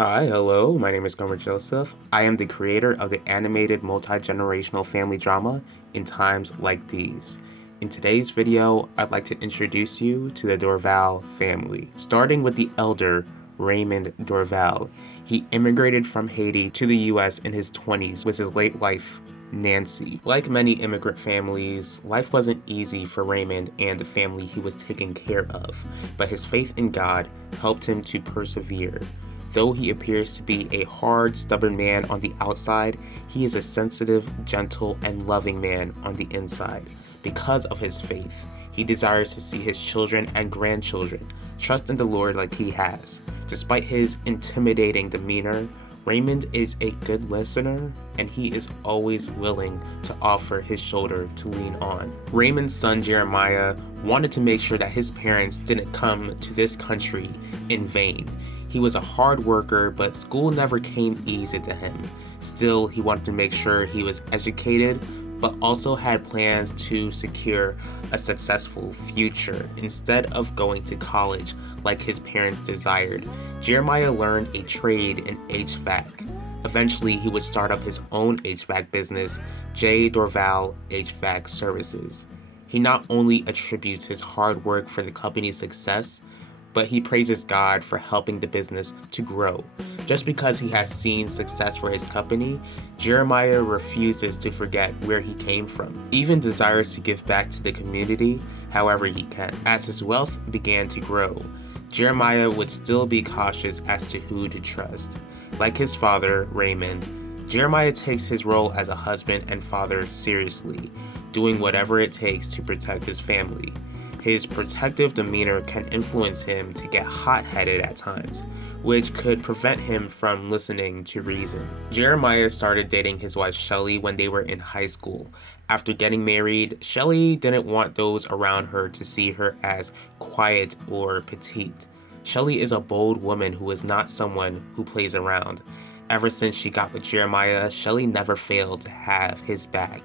Hi, hello, my name is Gomer Joseph. I am the creator of the animated multi-generational family drama In Times Like These. In today's video, I'd like to introduce you to the Dorval family. Starting with the elder, Raymond Dorval. He immigrated from Haiti to the US in his 20s with his late wife, Nancy. Like many immigrant families, life wasn't easy for Raymond and the family he was taking care of, but his faith in God helped him to persevere. Though he appears to be a hard, stubborn man on the outside, he is a sensitive, gentle, and loving man on the inside. Because of his faith, he desires to see his children and grandchildren trust in the Lord like he has. Despite his intimidating demeanor, Raymond is a good listener, and he is always willing to offer his shoulder to lean on. Raymond's son Jeremiah wanted to make sure that his parents didn't come to this country in vain. He was a hard worker, but school never came easy to him. Still, he wanted to make sure he was educated, but also had plans to secure a successful future instead of going to college like his parents desired. Jeremiah learned a trade in HVAC. Eventually, he would start up his own HVAC business, J. Dorval HVAC Services. He not only attributes his hard work for the company's success, but he praises God for helping the business to grow. Just because he has seen success for his company, Jeremiah refuses to forget where he came from, even desires to give back to the community however he can. As his wealth began to grow, Jeremiah would still be cautious as to who to trust. Like his father, Raymond, Jeremiah takes his role as a husband and father seriously, doing whatever it takes to protect his family. His protective demeanor can influence him to get hot-headed at times, which could prevent him from listening to reason. Jeremiah started dating his wife Shelly when they were in high school. After getting married, Shelly didn't want those around her to see her as quiet or petite. Shelly is a bold woman who is not someone who plays around. Ever since she got with Jeremiah, Shelly never failed to have his back.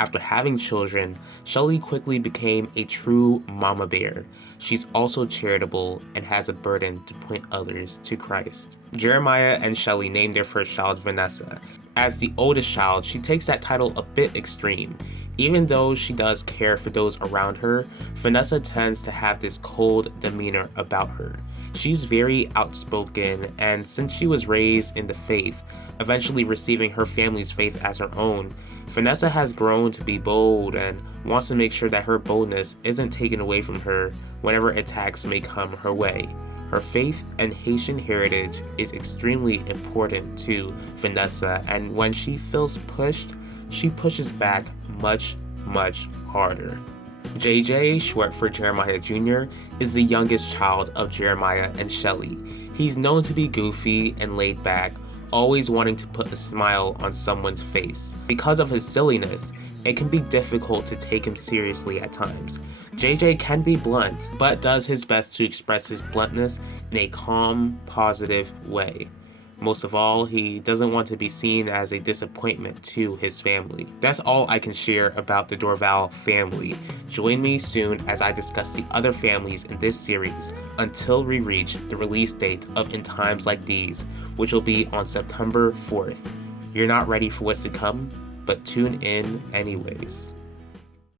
After having children, Shelly quickly became a true mama bear. She's also charitable and has a burden to point others to Christ. Jeremiah and Shelly named their first child Vanessa. As the oldest child, she takes that title a bit extreme. Even though she does care for those around her, Vanessa tends to have this cold demeanor about her. She's very outspoken, and since she was raised in the faith, eventually receiving her family's faith as her own, Vanessa has grown to be bold and wants to make sure that her boldness isn't taken away from her whenever attacks may come her way. Her faith and Haitian heritage is extremely important to Vanessa, and when she feels pushed, she pushes back much harder. JJ, short for Jeremiah Jr., is the youngest child of Jeremiah and Shelly. He's known to be goofy and laid back, always wanting to put a smile on someone's face. Because of his silliness, it can be difficult to take him seriously at times. JJ can be blunt, but does his best to express his bluntness in a calm, positive way. Most of all, he doesn't want to be seen as a disappointment to his family. That's all I can share about the Dorval family. Join me soon as I discuss the other families in this series until we reach the release date of In Times Like These, which will be on September 4th. You're not ready for what's to come, but tune in anyways.